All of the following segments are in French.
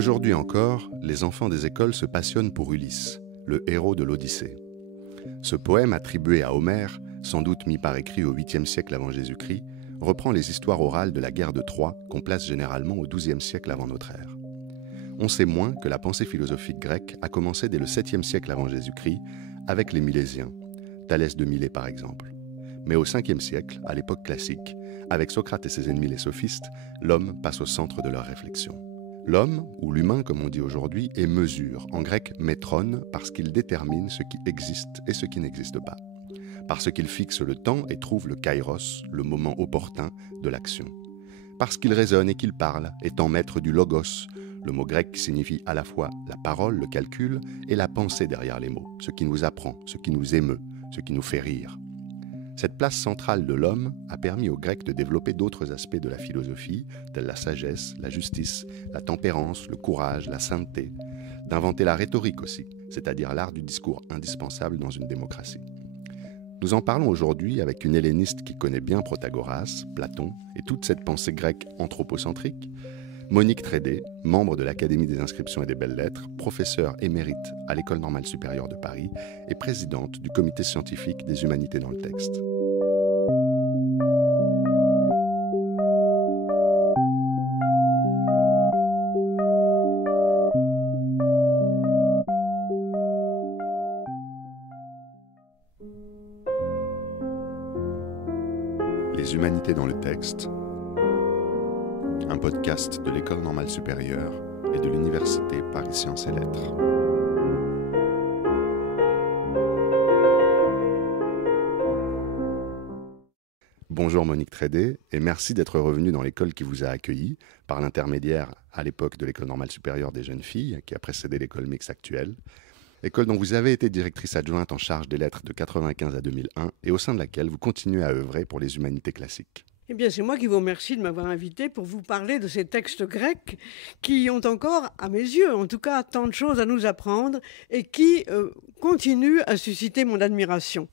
Aujourd'hui encore, les enfants des écoles se passionnent pour Ulysse, le héros de l'Odyssée. Ce poème attribué à Homère, sans doute mis par écrit au 8e siècle avant Jésus-Christ, reprend les histoires orales de la guerre de Troie qu'on place généralement au 12e siècle avant notre ère. On sait moins que la pensée philosophique grecque a commencé dès le 7e siècle avant Jésus-Christ avec les Milésiens, Thalès de Milet par exemple. Mais au 5e siècle, à l'époque classique, avec Socrate et ses ennemis les sophistes, l'homme passe au centre de leur réflexion. L'homme, ou l'humain comme on dit aujourd'hui, est mesure, en grec métron, parce qu'il détermine ce qui existe et ce qui n'existe pas. Parce qu'il fixe le temps et trouve le kairos, le moment opportun de l'action. Parce qu'il raisonne et qu'il parle, étant maître du logos, le mot grec qui signifie à la fois la parole, le calcul, et la pensée derrière les mots, ce qui nous apprend, ce qui nous émeut, ce qui nous fait rire. Cette place centrale de l'homme a permis aux Grecs de développer d'autres aspects de la philosophie, tels la sagesse, la justice, la tempérance, le courage, la sainteté, d'inventer la rhétorique aussi, c'est-à-dire l'art du discours indispensable dans une démocratie. Nous en parlons aujourd'hui avec une helléniste qui connaît bien Protagoras, Platon et toute cette pensée grecque anthropocentrique, Monique Trédé, membre de l'Académie des inscriptions et des belles-lettres, professeure émérite à l'École normale supérieure de Paris et présidente du comité scientifique des humanités dans le texte. Les humanités dans le texte, un podcast de l'École normale supérieure et de l'Université Paris Sciences et Lettres. Bonjour Monique Trédé, et merci d'être revenue dans l'école qui vous a accueilli, par l'intermédiaire à l'époque de l'École normale supérieure des jeunes filles, qui a précédé l'école mixte actuelle. École dont vous avez été directrice adjointe en charge des lettres de 1995 à 2001 et au sein de laquelle vous continuez à œuvrer pour les humanités classiques. Eh bien, c'est moi qui vous remercie de m'avoir invité pour vous parler de ces textes grecs qui ont encore, à mes yeux, en tout cas, tant de choses à nous apprendre et qui continuent à susciter mon admiration.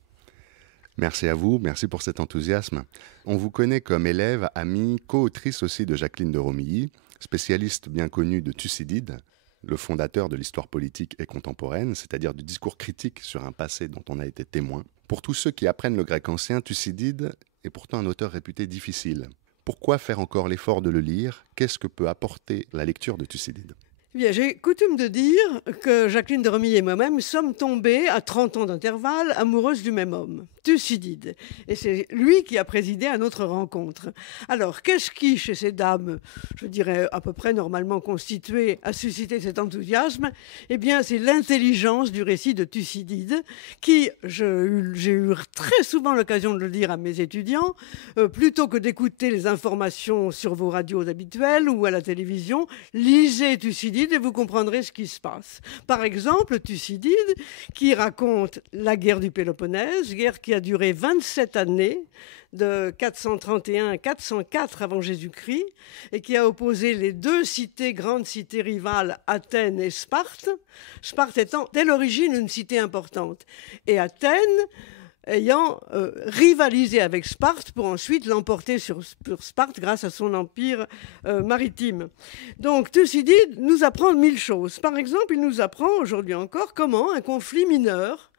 Merci à vous, merci pour cet enthousiasme. On vous connaît comme élève, amie, co-autrice aussi de Jacqueline de Romilly, spécialiste bien connue de Thucydide, le fondateur de l'histoire politique et contemporaine, c'est-à-dire du discours critique sur un passé dont on a été témoin. Pour tous ceux qui apprennent le grec ancien, Thucydide est pourtant un auteur réputé difficile. Pourquoi faire encore l'effort de le lire ? Qu'est-ce que peut apporter la lecture de Thucydide ? Bien, j'ai coutume de dire que Jacqueline de Romilly et moi-même sommes tombées à 30 ans d'intervalle amoureuses du même homme, Thucydide. Et c'est lui qui a présidé à notre rencontre. Alors, qu'est-ce qui, chez ces dames, je dirais à peu près normalement constituées, a suscité cet enthousiasme ? Eh bien, c'est l'intelligence du récit de Thucydide qui, j'ai eu très souvent l'occasion de le dire à mes étudiants, plutôt que d'écouter les informations sur vos radios habituelles ou à la télévision, lisez Thucydide et vous comprendrez ce qui se passe. Par exemple, Thucydide, qui raconte la guerre du Péloponnèse, guerre qui a duré 27 années, de 431 à 404 avant Jésus-Christ, et qui a opposé les deux grandes cités rivales, Athènes et Sparte, Sparte étant dès l'origine une cité importante. Et Athènes ayant rivalisé avec Sparte pour ensuite l'emporter sur Sparte grâce à son empire maritime. Donc Thucydide nous apprend 1000 choses. Par exemple, il nous apprend aujourd'hui encore comment un conflit mineur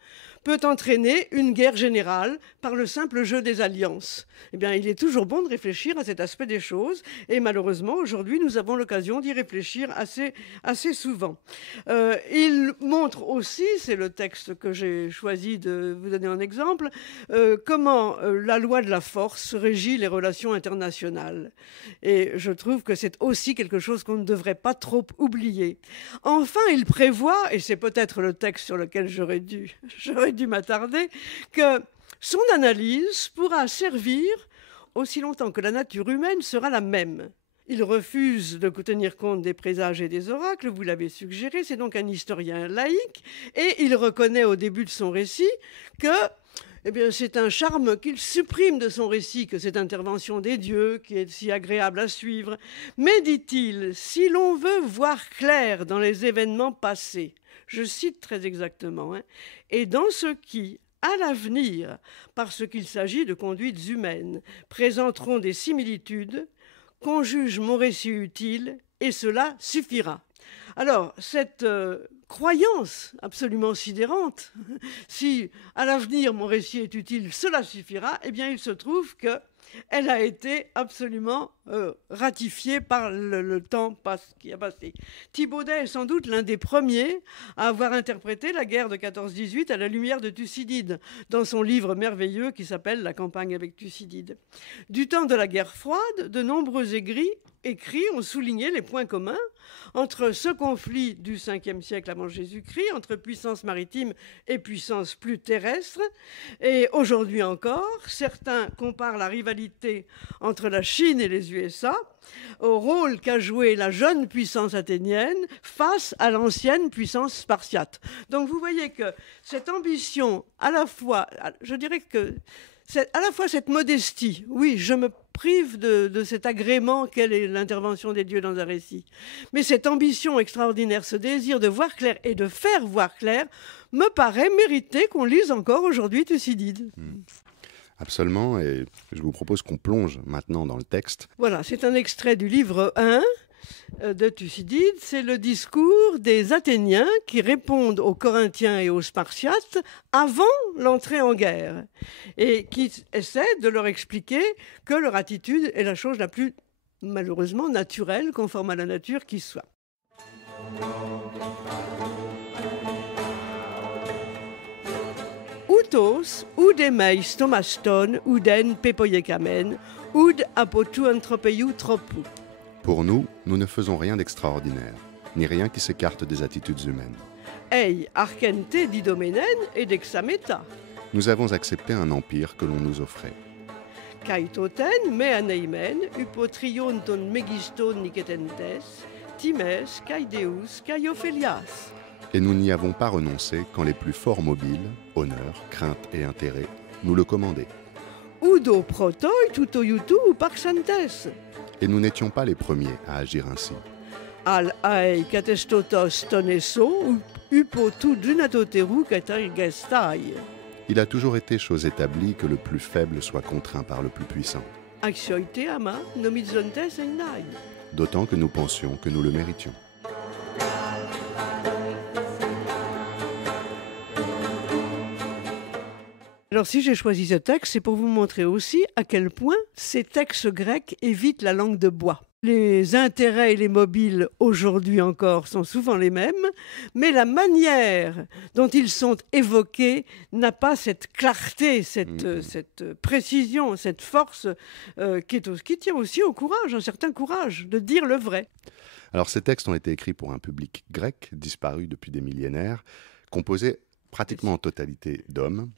peut entraîner une guerre générale par le simple jeu des alliances. Eh bien, il est toujours bon de réfléchir à cet aspect des choses, et malheureusement, aujourd'hui, nous avons l'occasion d'y réfléchir assez souvent. Il montre aussi, c'est le texte que j'ai choisi de vous donner en exemple, comment la loi de la force régit les relations internationales. Et je trouve que c'est aussi quelque chose qu'on ne devrait pas trop oublier. Enfin, il prévoit, et c'est peut-être le texte sur lequel j'aurais dû m'attarder, que son analyse pourra servir aussi longtemps que la nature humaine sera la même. Il refuse de tenir compte des présages et des oracles, vous l'avez suggéré, c'est donc un historien laïque, et il reconnaît au début de son récit que c'est un charme qu'il supprime de son récit, que cette intervention des dieux, qui est si agréable à suivre. Mais, dit-il, si l'on veut voir clair dans les événements passés, je cite très exactement, et dans ce qui, à l'avenir, parce qu'il s'agit de conduites humaines, présenteront des similitudes, qu'on juge mon récit utile, et cela suffira. Alors, cette croyance absolument sidérante, si à l'avenir mon récit est utile, cela suffira, eh bien il se trouve qu'elle a été absolument ratifiée par le temps qui a passé. Thibaudet est sans doute l'un des premiers à avoir interprété la guerre de 14-18 à la lumière de Thucydide, dans son livre merveilleux qui s'appelle « La campagne avec Thucydide ». Du temps de la guerre froide, de nombreux écrits ont souligné les points communs entre ce conflit du 5e siècle avant Jésus-Christ, entre puissances maritimes et puissances plus terrestres. Et aujourd'hui encore, certains comparent la rivalité entre la Chine et les USA au rôle qu'a joué la jeune puissance athénienne face à l'ancienne puissance spartiate. Donc vous voyez que cette ambition, à la fois, je dirais que c'est à la fois cette modestie, oui, je me prive de cet agrément qu'est l'intervention des dieux dans un récit, mais cette ambition extraordinaire, ce désir de voir clair et de faire voir clair, me paraît mériter qu'on lise encore aujourd'hui Thucydide. Absolument, et je vous propose qu'on plonge maintenant dans le texte. Voilà, c'est un extrait du livre 1 de Thucydide, c'est le discours des Athéniens qui répondent aux Corinthiens et aux Spartiates avant l'entrée en guerre et qui essaient de leur expliquer que leur attitude est la chose la plus malheureusement naturelle, conforme à la nature qui soit. Outos, oud emeis stomaston, ouden pepoiekamen, oud apotou anthropeiou tropu. Pour nous, nous ne faisons rien d'extraordinaire, ni rien qui s'écarte des attitudes humaines. Ei archente didomenen et dexameta. Nous avons accepté un empire que l'on nous offrait. Kaitoten me aneimen, upotrion ton megiston nicetentes, times, kaideus, kaiophelias. Et nous n'y avons pas renoncé quand les plus forts mobiles, honneur, crainte et intérêt, nous le commandaient. Udo protoi tutoiutu parxantes. Et nous n'étions pas les premiers à agir ainsi. Al ai katestotos toneso, upotu dunatoteru katargestai. Il a toujours été chose établie que le plus faible soit contraint par le plus puissant. Axioite ama nomizontes enai. D'autant que nous pensions que nous le méritions. Alors si j'ai choisi ce texte, c'est pour vous montrer aussi à quel point ces textes grecs évitent la langue de bois. Les intérêts et les mobiles aujourd'hui encore sont souvent les mêmes, mais la manière dont ils sont évoqués n'a pas cette clarté, cette précision, cette force qui tient aussi au courage, un certain courage de dire le vrai. Alors ces textes ont été écrits pour un public grec disparu depuis des millénaires, composé pratiquement en totalité d'hommes.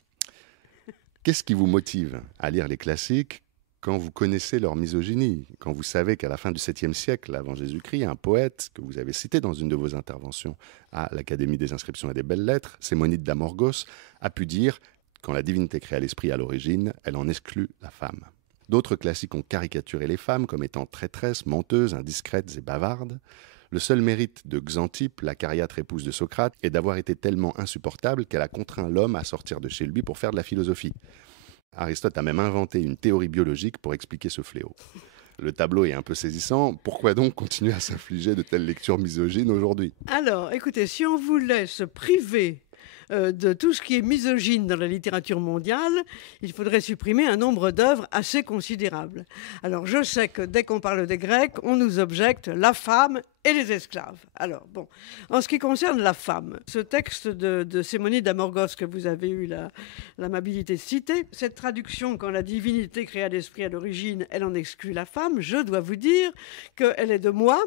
Qu'est-ce qui vous motive à lire les classiques quand vous connaissez leur misogynie, quand vous savez qu'à la fin du 7e siècle avant Jésus-Christ, un poète que vous avez cité dans une de vos interventions à l'Académie des inscriptions et des belles-lettres, Sémonide d'Amorgos, a pu dire « Quand la divinité créa l'esprit à l'origine, elle en exclut la femme ». D'autres classiques ont caricaturé les femmes comme étant traîtresses, menteuses, indiscrètes et bavardes. Le seul mérite de Xanthippe, la cariâtre épouse de Socrate, est d'avoir été tellement insupportable qu'elle a contraint l'homme à sortir de chez lui pour faire de la philosophie. Aristote a même inventé une théorie biologique pour expliquer ce fléau. Le tableau est un peu saisissant. Pourquoi donc continuer à s'infliger de telles lectures misogynes aujourd'hui ? Alors, écoutez, si on voulait se priver de tout ce qui est misogyne dans la littérature mondiale, il faudrait supprimer un nombre d'œuvres assez considérable. Alors, je sais que dès qu'on parle des Grecs, on nous objecte la femme et les esclaves. Alors, bon, en ce qui concerne la femme, ce texte de Sémonide d'Amorgos que vous avez eu l'amabilité de citer, cette traduction, quand la divinité créa l'esprit à l'origine, elle en exclut la femme, je dois vous dire qu'elle est de moi,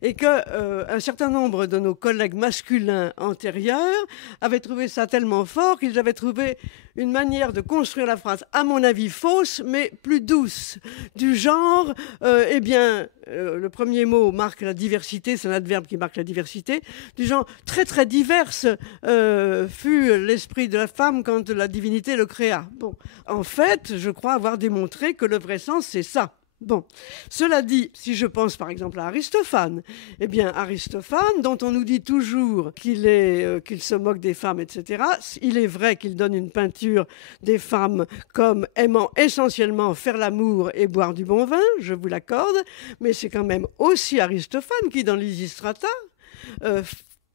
et qu'un certain nombre de nos collègues masculins antérieurs avaient trouvé ça tellement fort qu'ils avaient trouvé une manière de construire la phrase, à mon avis fausse, mais plus douce, du genre, le premier mot marque la diversité, c'est un adverbe qui marque la diversité, du genre très très diverse fut l'esprit de la femme quand la divinité le créa. Bon, en fait, je crois avoir démontré que le vrai sens, c'est ça. Bon, cela dit, si je pense par exemple à Aristophane, eh bien Aristophane, dont on nous dit toujours qu'il se moque des femmes, etc., il est vrai qu'il donne une peinture des femmes comme aimant essentiellement faire l'amour et boire du bon vin, je vous l'accorde, mais c'est quand même aussi Aristophane qui, dans Lysistrata,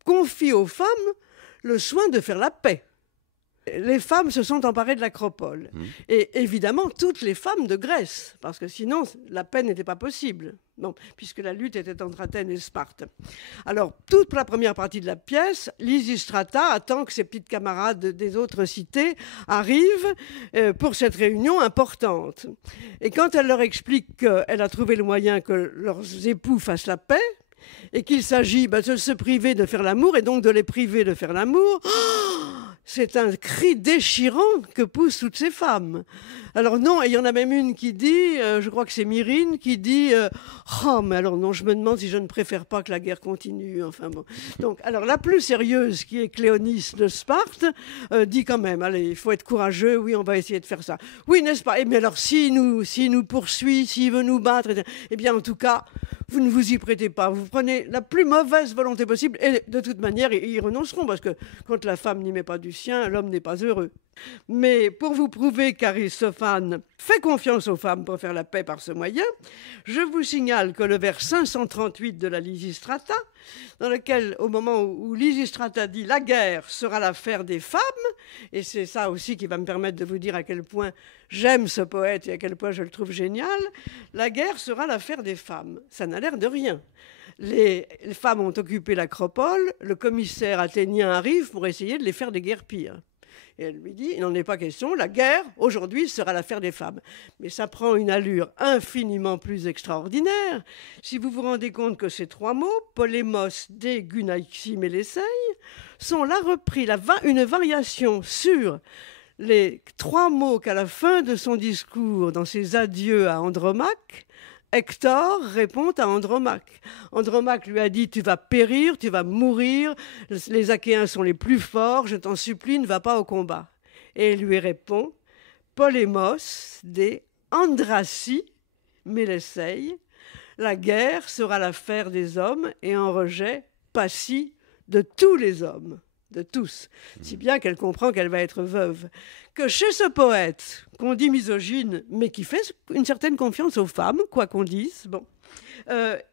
confie aux femmes le soin de faire la paix. Les femmes se sont emparées de l'Acropole. Et évidemment, toutes les femmes de Grèce, parce que sinon, la paix n'était pas possible, bon, puisque la lutte était entre Athènes et Sparte. Alors, toute la première partie de la pièce, Lysistrata attend que ses petites camarades des autres cités arrivent pour cette réunion importante. Et quand elle leur explique qu'elle a trouvé le moyen que leurs époux fassent la paix, et qu'il s'agit de se priver de faire l'amour, et donc de les priver de faire l'amour, c'est un cri déchirant que poussent toutes ces femmes. Alors non, il y en a même une qui dit, je crois que c'est Myrine, qui dit oh, mais alors non, je me demande si je ne préfère pas que la guerre continue. Enfin bon. Donc, alors la plus sérieuse, qui est Cléonice de Sparte, dit quand même, allez, il faut être courageux, oui, on va essayer de faire ça. Oui, n'est-ce pas? Mais alors, s'il nous poursuit, s'il veut nous battre, eh bien, en tout cas, vous ne vous y prêtez pas. Vous prenez la plus mauvaise volonté possible. Et de toute manière, ils renonceront, parce que quand la femme n'y met pas du sien, l'homme n'est pas heureux. Mais pour vous prouver qu'Aristophane fait confiance aux femmes pour faire la paix par ce moyen, je vous signale que le vers 538 de la Lysistrata, dans lequel, au moment où Lysistrata dit « la guerre sera l'affaire des femmes », et c'est ça aussi qui va me permettre de vous dire à quel point j'aime ce poète et à quel point je le trouve génial, la guerre sera l'affaire des femmes. Ça n'a l'air de rien. Les femmes ont occupé l'Acropole, le commissaire athénien arrive pour essayer de les faire déguerpir. Et elle lui dit, il n'en est pas question, la guerre, aujourd'hui, sera l'affaire des femmes. Mais ça prend une allure infiniment plus extraordinaire. Si vous vous rendez compte que ces trois mots, polémos, dé, gunaixi, mélesei, sont là repris, une variation sur les trois mots qu'à la fin de son discours, dans ses adieux à Andromaque, Hector répond à Andromaque. Andromaque lui a dit « Tu vas périr, tu vas mourir, les Achéens sont les plus forts, je t'en supplie, ne va pas au combat. » Et il lui répond « Polémos de Andrasi mélesei, la guerre sera l'affaire des hommes et en rejet passi de tous les hommes. » De tous, si bien qu'elle comprend qu'elle va être veuve. Que chez ce poète, qu'on dit misogyne, mais qui fait une certaine confiance aux femmes, quoi qu'on dise, bon,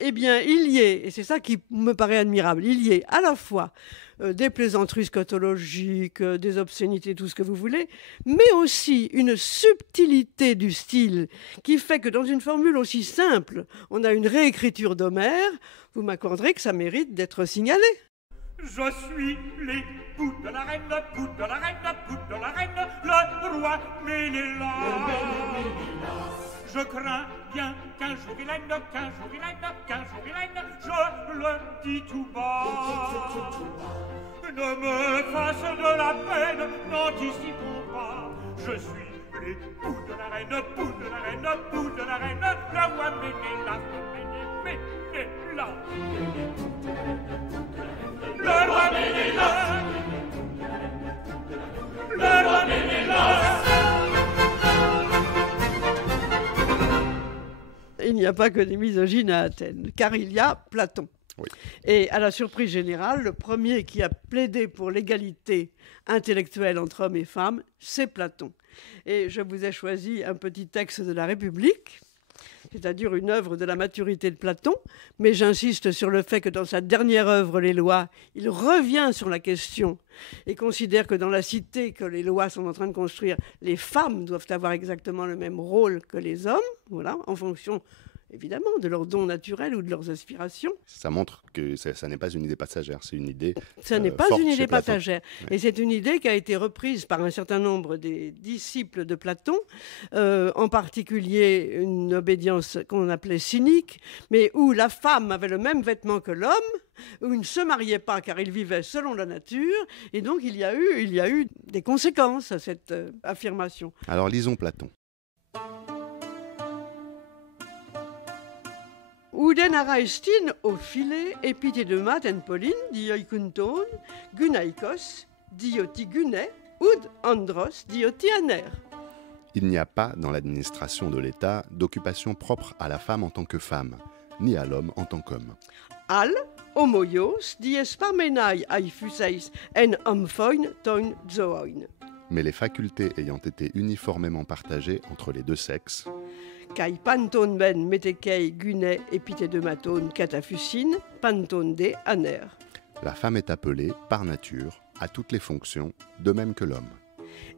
eh bien, il y ait, et c'est ça qui me paraît admirable, il y ait à la fois des plaisanteries scatologiques, des obscénités, tout ce que vous voulez, mais aussi une subtilité du style qui fait que dans une formule aussi simple, on a une réécriture d'Homère, vous m'accorderez que ça mérite d'être signalé. Je suis l'époux de la reine, l'époux de la reine, l'époux de la reine, le roi Ménélas. Je crains bien qu'un jour il règne, qu'un jour il règne, qu'un jour il règne, je le dis tout bas. Ne me fasse de la peine, n'anticipons pas. Je suis l'époux de la reine, l'époux de la reine, l'époux de la reine, le roi Ménélas, Ménélas. Le roi Ménélas, le roi Ménélas. Il n'y a pas que des misogynes à Athènes, car il y a Platon. Oui. Et à la surprise générale, le premier qui a plaidé pour l'égalité intellectuelle entre hommes et femmes, c'est Platon. Et je vous ai choisi un petit texte de la République, c'est-à-dire une œuvre de la maturité de Platon, mais j'insiste sur le fait que dans sa dernière œuvre, Les Lois, il revient sur la question et considère que dans la cité que les lois sont en train de construire, les femmes doivent avoir exactement le même rôle que les hommes, voilà, en fonction évidemment de leurs dons naturels ou de leurs aspirations. Ça montre que ça n'est pas une idée passagère, c'est une idée Ça n'est pas forte une chez idée Platon. passagère. Ouais. Et c'est une idée qui a été reprise par un certain nombre des disciples de Platon, en particulier une obédience qu'on appelait cynique, mais où la femme avait le même vêtement que l'homme, où il ne se mariait pas car il vivait selon la nature, et donc il y a eu des conséquences à cette affirmation. Alors lisons Platon. Uden araestin au filet epitedemat en Pauline, dioikunton, gunaikos, dioti gune, ud andros, dioti aner. Il n'y a pas dans l'administration de l'État d'occupation propre à la femme en tant que femme, ni à l'homme en tant qu'homme. Al, homoios, dies parmenai aifuseis en amfoin toin zoin. Mais les facultés ayant été uniformément partagées entre les deux sexes, Kai panton ben metekei gune épithédeumatone catafucine, panton de aner. La femme est appelée, par nature, à toutes les fonctions, de même que l'homme.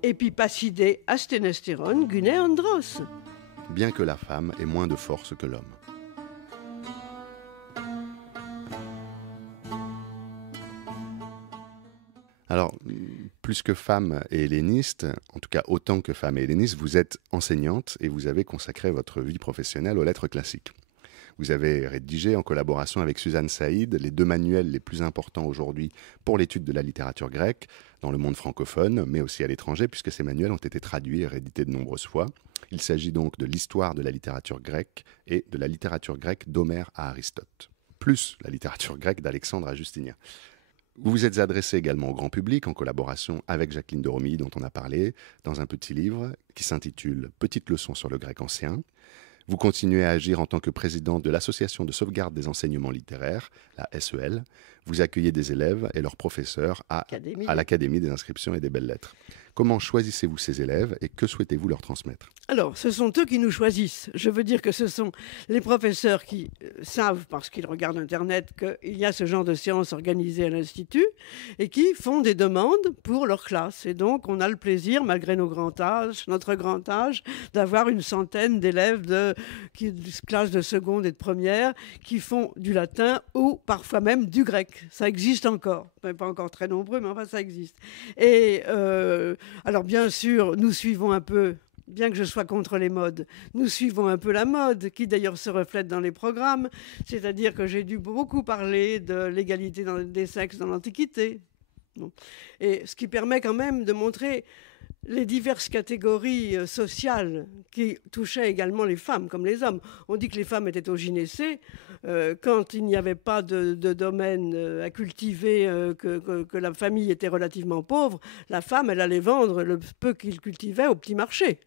Epipacide asténestérone gune andros. Bien que la femme ait moins de force que l'homme. Alors, plus que femme et helléniste, en tout cas autant que femme et helléniste, vous êtes enseignante et vous avez consacré votre vie professionnelle aux lettres classiques. Vous avez rédigé, en collaboration avec Suzanne Saïd, les 2 manuels les plus importants aujourd'hui pour l'étude de la littérature grecque, dans le monde francophone, mais aussi à l'étranger, puisque ces manuels ont été traduits et réédités de nombreuses fois. Il s'agit donc de l'histoire de la littérature grecque et de la littérature grecque d'Homère à Aristote, plus la littérature grecque d'Alexandre à Justinien. Vous vous êtes adressé également au grand public en collaboration avec Jacqueline de Romilly, dont on a parlé, dans un petit livre qui s'intitule « Petite leçon sur le grec ancien ». Vous continuez à agir en tant que présidente de l'Association de sauvegarde des enseignements littéraires, la SEL. Vous accueillez des élèves et leurs professeurs à l'Académie des inscriptions et des belles-lettres. Comment choisissez-vous ces élèves et que souhaitez-vous leur transmettre ? Alors, ce sont eux qui nous choisissent. Je veux dire que ce sont les professeurs qui savent, parce qu'ils regardent Internet, qu'il y a ce genre de séances organisées à l'Institut et qui font des demandes pour leur classe. Et donc, on a le plaisir, malgré notre grand âge, d'avoir une centaine d'élèves de classes de seconde et de première qui font du latin ou parfois même du grec. Ça existe encore. Pas encore très nombreux, mais enfin, ça existe. Et alors, bien sûr, nous suivons un peu, bien que je sois contre les modes, nous suivons un peu la mode, qui d'ailleurs se reflète dans les programmes. C'est-à-dire que j'ai dû beaucoup parler de l'égalité des sexes dans l'Antiquité. Bon. Et ce qui permet quand même de montrer les diverses catégories sociales qui touchaient également les femmes comme les hommes. On dit que les femmes étaient au gynécée. Quand il n'y avait pas de domaine à cultiver, que la famille était relativement pauvre, la femme, elle allait vendre le peu qu'il cultivait au petit marché.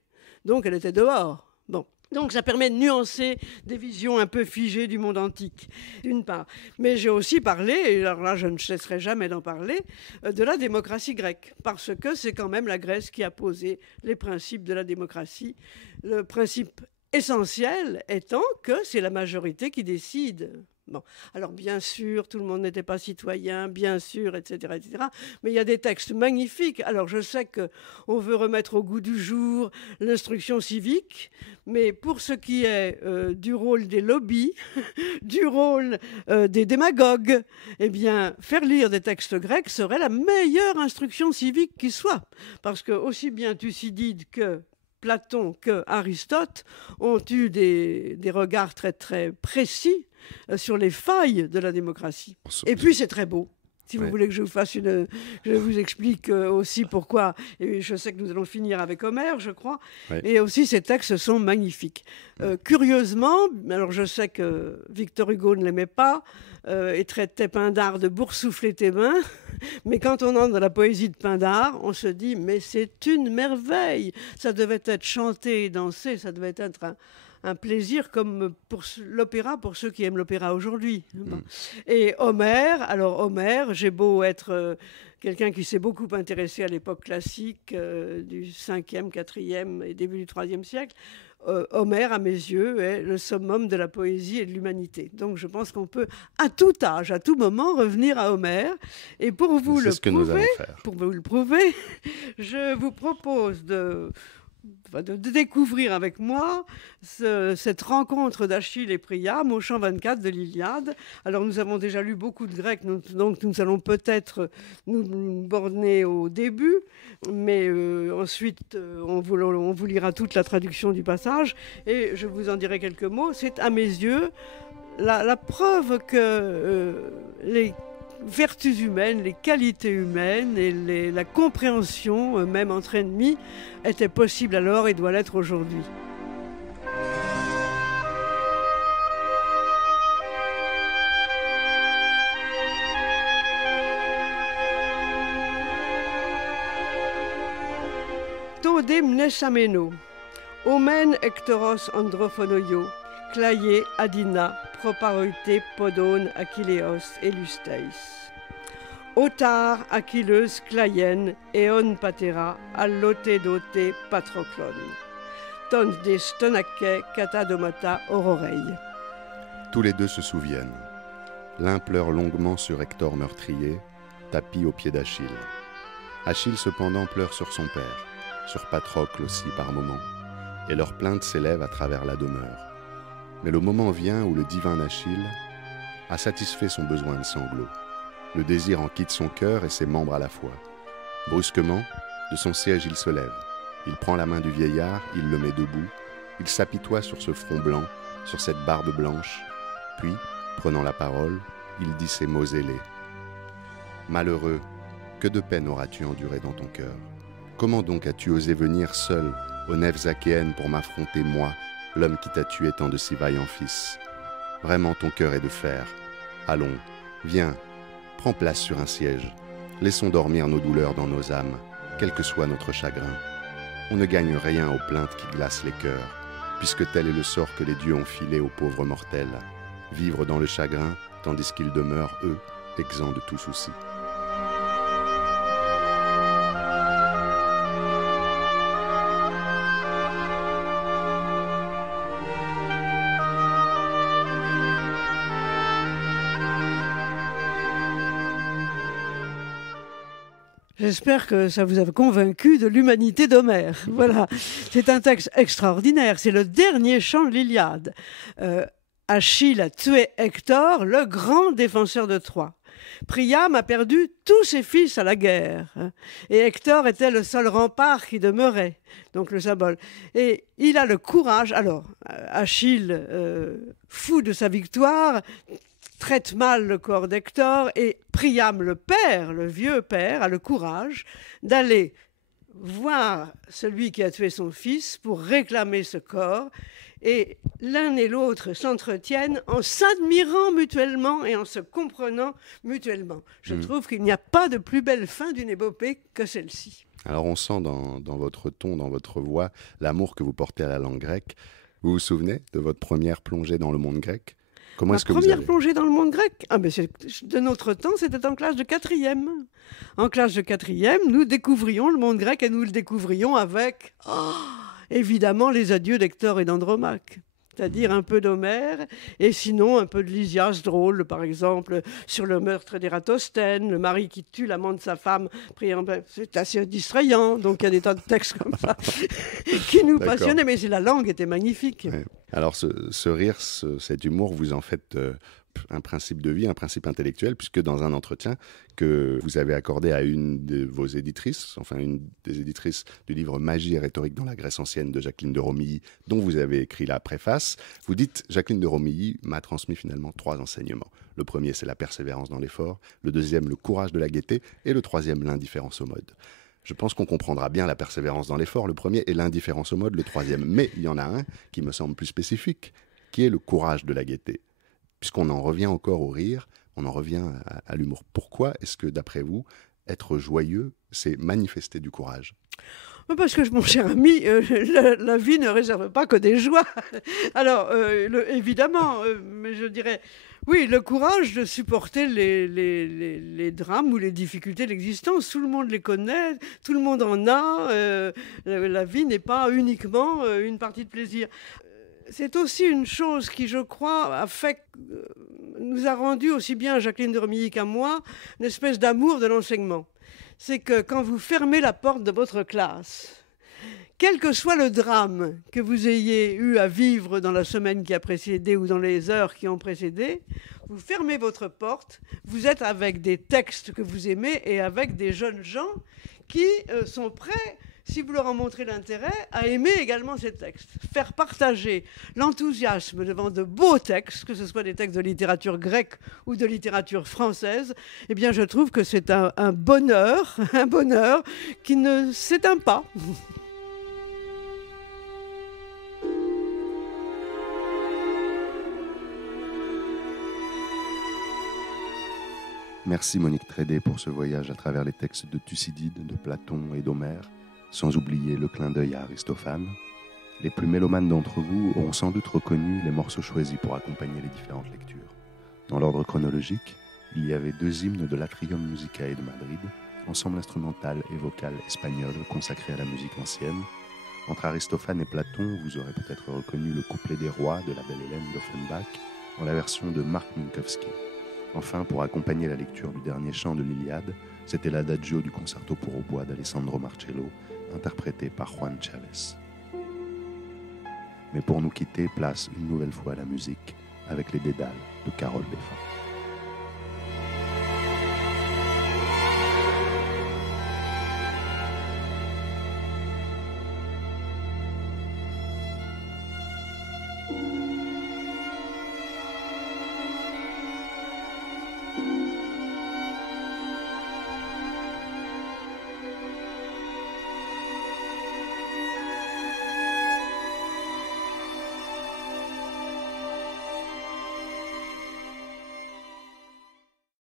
Donc, elle était dehors. Bon. Donc, ça permet de nuancer des visions un peu figées du monde antique, d'une part. Mais j'ai aussi parlé, et alors là, je ne cesserai jamais d'en parler, de la démocratie grecque, parce que c'est quand même la Grèce qui a posé les principes de la démocratie. Le principe essentiel étant que c'est la majorité qui décide. Bon. Alors bien sûr, tout le monde n'était pas citoyen, bien sûr, etc., etc. Mais il y a des textes magnifiques. Alors je sais qu'on veut remettre au goût du jour l'instruction civique, mais pour ce qui est du rôle des lobbies, du rôle des démagogues, eh bien, faire lire des textes grecs serait la meilleure instruction civique qui soit. Parce que aussi bien Thucydide que Platon que Aristote ont eu des regards très, très précis sur les failles de la démocratie. Et puis, c'est très beau. Si vous voulez que je vous explique aussi pourquoi. Et je sais que nous allons finir avec Homère, je crois. Ouais. Et aussi, ces textes sont magnifiques. Curieusement, alors je sais que Victor Hugo ne l'aimait pas et traitait Pindare de boursoufler tes mains. Mais quand on entre dans la poésie de Pindare, on se dit, mais c'est une merveille. Ça devait être chanté et dansé, ça devait être un plaisir comme pour l'opéra, pour ceux qui aiment l'opéra aujourd'hui. Et Homère, alors Homère, j'ai beau être quelqu'un qui s'est beaucoup intéressé à l'époque classique du 5e, 4e et début du 3e siècle, Homère, à mes yeux, est le summum de la poésie et de l'humanité. Donc je pense qu'on peut, à tout âge, à tout moment, revenir à Homère. Et pour vous le prouver, je vous propose de découvrir avec moi cette rencontre d'Achille et Priam au chant 24 de l'Iliade. Alors nous avons déjà lu beaucoup de grec, donc nous allons peut-être nous borner au début, mais ensuite on vous lira toute la traduction du passage et je vous en dirai quelques mots. C'est à mes yeux la preuve que les vertus humaines, les qualités humaines et la compréhension, même entre ennemis, étaient possibles alors et doit l'être aujourd'hui. Todem nesameno, omen ectoros androphonoio, claie adina, proparoite podone Achilleos elusteis. Otar Achilleus claien eon patera allote dote patroclon. ton des stonaque catadomata aurorei. Tous les deux se souviennent. L'un pleure longuement sur Hector meurtrier, tapi aux pieds d'Achille. Achille cependant pleure sur son père, sur Patrocle aussi par moments, et leur plainte s'élève à travers la demeure. Mais le moment vient où le divin Achille a satisfait son besoin de sanglots. Le désir en quitte son cœur et ses membres à la fois. Brusquement, de son siège il se lève. Il prend la main du vieillard, il le met debout. Il s'apitoie sur ce front blanc, sur cette barbe blanche. Puis, prenant la parole, il dit ces mots ailés. « Malheureux, que de peine auras-tu enduré dans ton cœur? Comment donc as-tu osé venir seul aux nefs achéennes pour m'affronter, moi, l'homme qui t'a tué tant de si vaillants fils? Vraiment ton cœur est de fer. Allons, viens, prends place sur un siège. Laissons dormir nos douleurs dans nos âmes, quel que soit notre chagrin. On ne gagne rien aux plaintes qui glacent les cœurs, puisque tel est le sort que les dieux ont filé aux pauvres mortels. Vivre dans le chagrin, tandis qu'ils demeurent, eux, exempts de tout souci. » J'espère que ça vous a convaincu de l'humanité d'Homère. Voilà, c'est un texte extraordinaire. C'est le dernier chant de l'Iliade. Achille a tué Hector, le grand défenseur de Troie. Priam a perdu tous ses fils à la guerre. Et Hector était le seul rempart qui demeurait, donc le symbole. Et il a le courage. Alors, Achille, fou de sa victoire, traite mal le corps d'Hector et Priam, le père, le vieux père, a le courage d'aller voir celui qui a tué son fils pour réclamer ce corps. Et l'un et l'autre s'entretiennent en s'admirant mutuellement et en se comprenant mutuellement. Je trouve qu'il n'y a pas de plus belle fin d'une épopée que celle-ci. Alors on sent dans votre ton, dans votre voix, l'amour que vous portez à la langue grecque. Vous vous souvenez de votre première plongée dans le monde grec? Comment est-ce que vous première plongée dans le monde grec, de notre temps, c'était en classe de 4e. En classe de 4e, nous découvrions le monde grec et nous le découvrions avec, évidemment, les adieux d'Hector et d'Andromaque. C'est-à-dire un peu d'Homère, et sinon un peu de Lysias drôle, par exemple, sur le meurtre d'Ératosthène, le mari qui tue l'amant de sa femme. C'est assez distrayant, donc il y a des tas de textes comme ça qui nous passionnaient, mais la langue était magnifique. Ouais. Alors ce rire, cet humour, vous en faites un principe de vie, un principe intellectuel, puisque dans un entretien que vous avez accordé à une de vos éditrices, enfin une des éditrices du livre Magie et rhétorique dans la Grèce ancienne de Jacqueline de Romilly, dont vous avez écrit la préface, vous dites « Jacqueline de Romilly m'a transmis finalement 3 enseignements. Le premier, c'est la persévérance dans l'effort, le deuxième, le courage de la gaieté, et le troisième, l'indifférence au mode. » Je pense qu'on comprendra bien la persévérance dans l'effort, le premier, et l'indifférence au mode, le troisième. Mais il y en a un qui me semble plus spécifique, qui est le courage de la gaieté. Puisqu'on en revient encore au rire, on en revient à l'humour. Pourquoi est-ce que, d'après vous, être joyeux, c'est manifester du courage ? Parce que, mon cher ami, la vie ne réserve pas que des joies. Alors, évidemment, mais je dirais, oui, le courage de supporter les drames ou les difficultés de l'existence. Tout le monde les connaît, tout le monde en a. La vie n'est pas uniquement une partie de plaisir. C'est aussi une chose qui, je crois, nous a rendu aussi bien à Jacqueline de Romilly qu'à moi une espèce d'amour de l'enseignement. C'est que quand vous fermez la porte de votre classe, quel que soit le drame que vous ayez eu à vivre dans la semaine qui a précédé ou dans les heures qui ont précédé, vous fermez votre porte, vous êtes avec des textes que vous aimez et avec des jeunes gens qui sont prêts, si vous leur en montrez l'intérêt, à aimer également ces textes. Faire partager l'enthousiasme devant de beaux textes, que ce soit des textes de littérature grecque ou de littérature française, eh bien je trouve que c'est un bonheur qui ne s'éteint pas. Merci Monique Trédé pour ce voyage à travers les textes de Thucydide, de Platon et d'Homère, sans oublier le clin d'œil à Aristophane. Les plus mélomanes d'entre vous auront sans doute reconnu les morceaux choisis pour accompagner les différentes lectures. Dans l'ordre chronologique, il y avait 2 hymnes de l'Atrium Musicae de Madrid, ensemble instrumental et vocal espagnol consacré à la musique ancienne. Entre Aristophane et Platon, vous aurez peut-être reconnu le couplet des rois de la Belle Hélène d'Offenbach en la version de Mark Minkowski. Enfin, pour accompagner la lecture du dernier chant de l'Iliade, c'était l'adagio du concerto pour hautbois d'Alessandro Marcello, interprété par Juan Chavez. Mais pour nous quitter, place une nouvelle fois à la musique avec les Dédales de Carole Beffin.